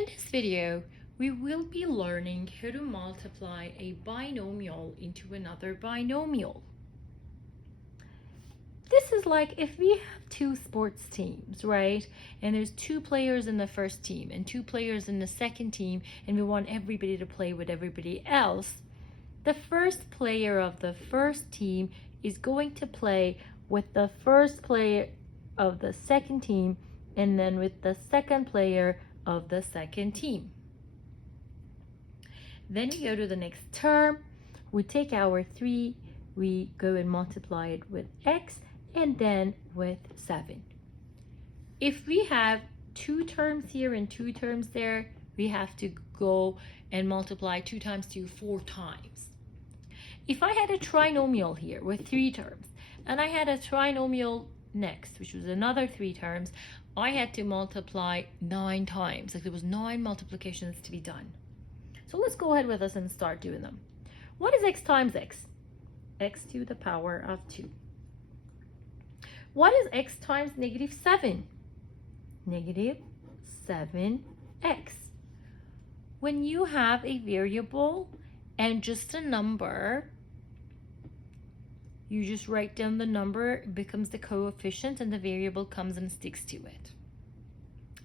In this video, we will be learning how to multiply a binomial into another binomial. This is like if we have two sports teams, right? And there's two players in the first team and two players in the second team, and we want everybody to play with everybody else. The first player of the first team is going to play with the first player of the second team and then with the second player of the second team. Then we go to the next term. We take our 3, we go and multiply it with x and then with 7. If we have 2 terms here and 2 terms there, we have to go and multiply 2 times 2 4 times. If I had a trinomial here with 3 terms and I had a trinomial next, which was another 3 terms, I had to multiply 9 times. Like there was 9 multiplications to be done. So let's go ahead with us and start doing them. What is x times x? X to the power of 2. What is x times negative 7? Negative 7x. When you have a variable and just a number, you just write down the number, it becomes the coefficient, and the variable comes and sticks to it.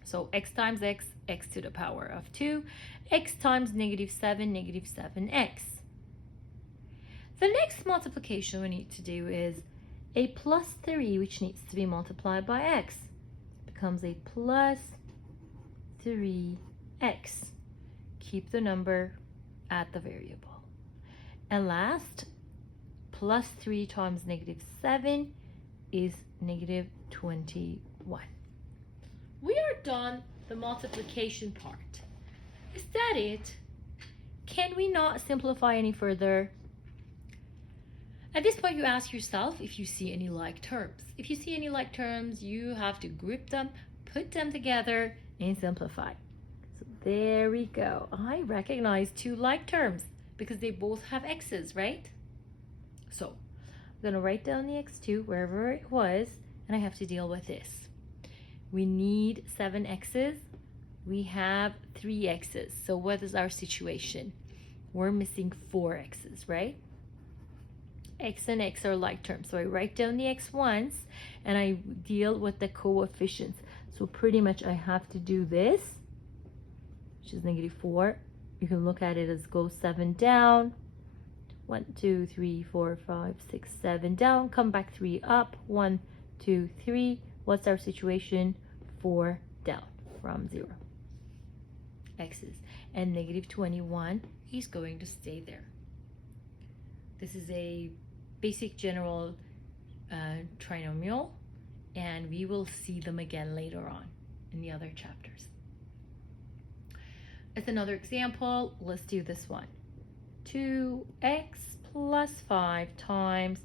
So x times x, x to the power of 2. X times negative 7, negative 7x. The next multiplication we need to do is a plus 3, which needs to be multiplied by x. It becomes a plus 3x. Keep the number at the variable. And last, plus 3 times negative 7 is negative 21. We are done the multiplication part. Is that it? Can we not simplify any further? At this point, you ask yourself if you see any like terms. If you see any like terms, you have to group them, put them together, and simplify. So there we go. I recognize 2 like terms because they both have x's, right? So I'm going to write down the x2 wherever it was, and I have to deal with this. We need 7 x's. We have 3 x's. So what is our situation? We're missing 4 x's, right? X and x are like terms. So I write down the x once, and I deal with the coefficients. So pretty much I have to do this, which is negative 4. You can look at it as go 7 down. 1, 2, 3, 4, 5, 6, 7 down. Come back 3 up. 1, 2, 3. What's our situation? 4 down from 0. X's. And negative 21 is going to stay there. This is a basic general trinomial, and we will see them again later on in the other chapters. As another example, let's do this one. 2x plus 5 times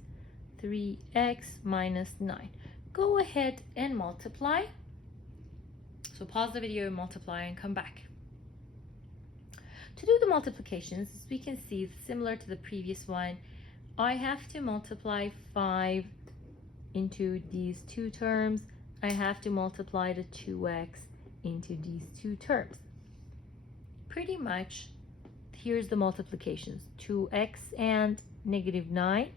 3x minus 9. Go ahead and multiply. So pause the video, multiply, and come back. To do the multiplications, as we can see, similar to the previous one, I have to multiply 5 into these 2 terms. I have to multiply the 2x into these 2 terms. Pretty much, here's the multiplications. 2x and negative 9.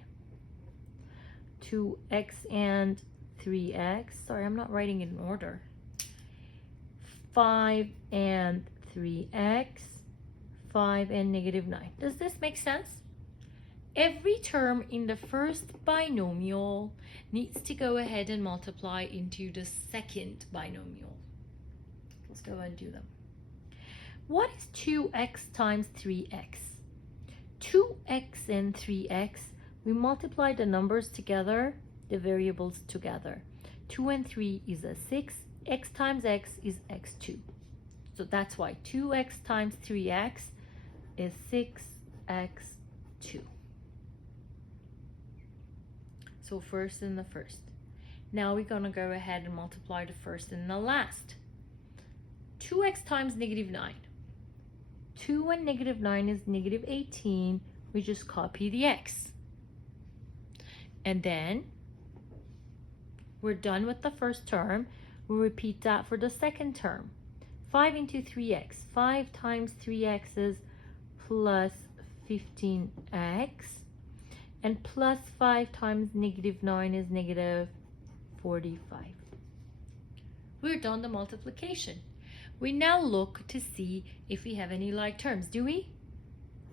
2x and 3x. Sorry, I'm not writing it in order. 5 and 3x. 5 and negative 9. Does this make sense? Every term in the first binomial needs to go ahead and multiply into the second binomial. Let's go and do them. What is 2x times 3x? 2x and 3x, we multiply the numbers together, the variables together. 2 and 3 is a 6. X times x is x2. So that's why 2x times 3x is 6x2. So first and the first. Now we're going to go ahead and multiply the first and the last. 2x times negative 9. 2 and negative 9 is negative 18. We just copy the x. And then we're done with the first term. We'll repeat that for the second term. 5 into 3x. 5 times 3x is plus 15x. And plus 5 times negative 9 is negative 45. We're done the multiplication. We now look to see if we have any like terms. Do we?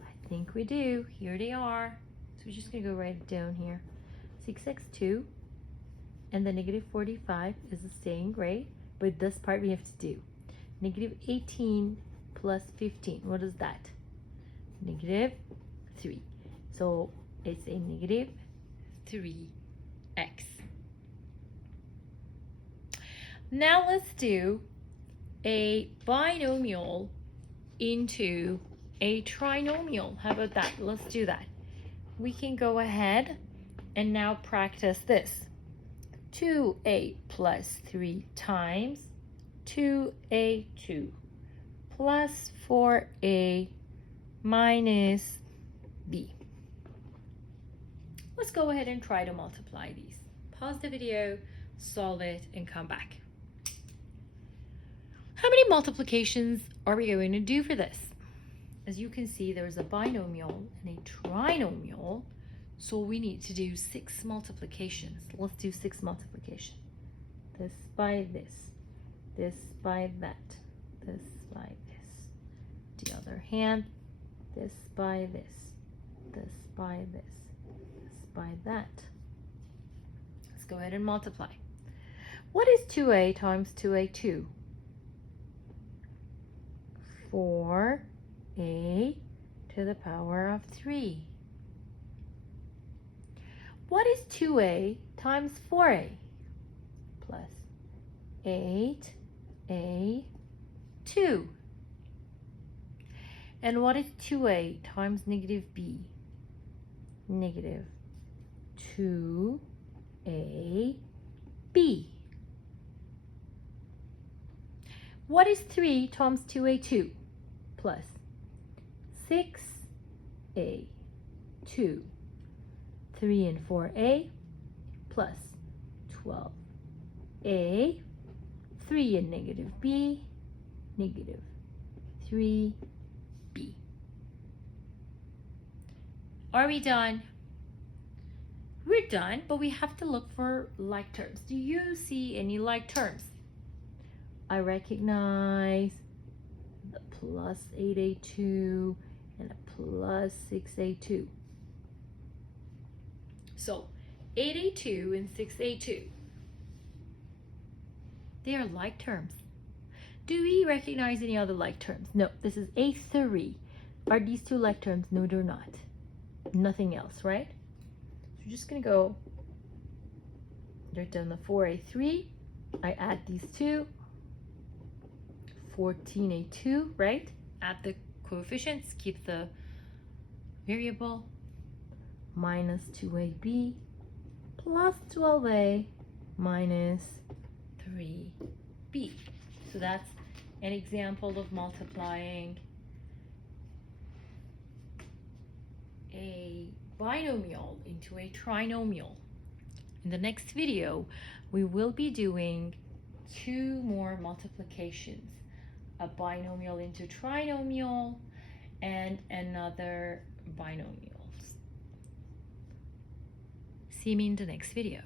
I think we do. Here they are. So we're just going to go right down here. 6x2 and the negative 45 is staying, right? But this part we have to do. Negative 18 plus 15. What is that? Negative 3. So it's a negative 3x. Now let's do a binomial into a trinomial. How about that? Let's do that. We can go ahead and now practice this. 2a plus 3 times 2a2 plus 4a minus b. Let's go ahead and try to multiply these. Pause the video, solve it, and come back. How many multiplications are we going to do for this? As you can see, there's a binomial and a trinomial, so we need to do 6 multiplications. Let's do 6 multiplication. This by this by that, this by this. The other hand, this by this by this by that. Let's go ahead and multiply. What is 2a times 2a2? 4a to the power of 3. What is 2a times 4a? Plus 8a2. And what is 2a times negative b? Negative 2ab. What is 3 times 2a2? Plus 6a2. 3 and 4a plus 12a. 3 and negative b, negative 3b. Are we done? We're done, but we have to look for like terms. Do you see any like terms? I recognize the plus 8a2 and a plus 6a2. So 8a2 and 6a2, they are like terms. Do we recognize any other like terms? No, this is a3. Are these two like terms? No, they're not. Nothing else, right? So we're just gonna go right down the 4a3. I add these two. 14a2, right? Add the coefficients, keep the variable. Minus 2ab plus 12a minus 3b. So that's an example of multiplying a binomial into a trinomial. In the next video, we will be doing 2 more multiplications, a binomial into trinomial and another binomial. See me in the next video.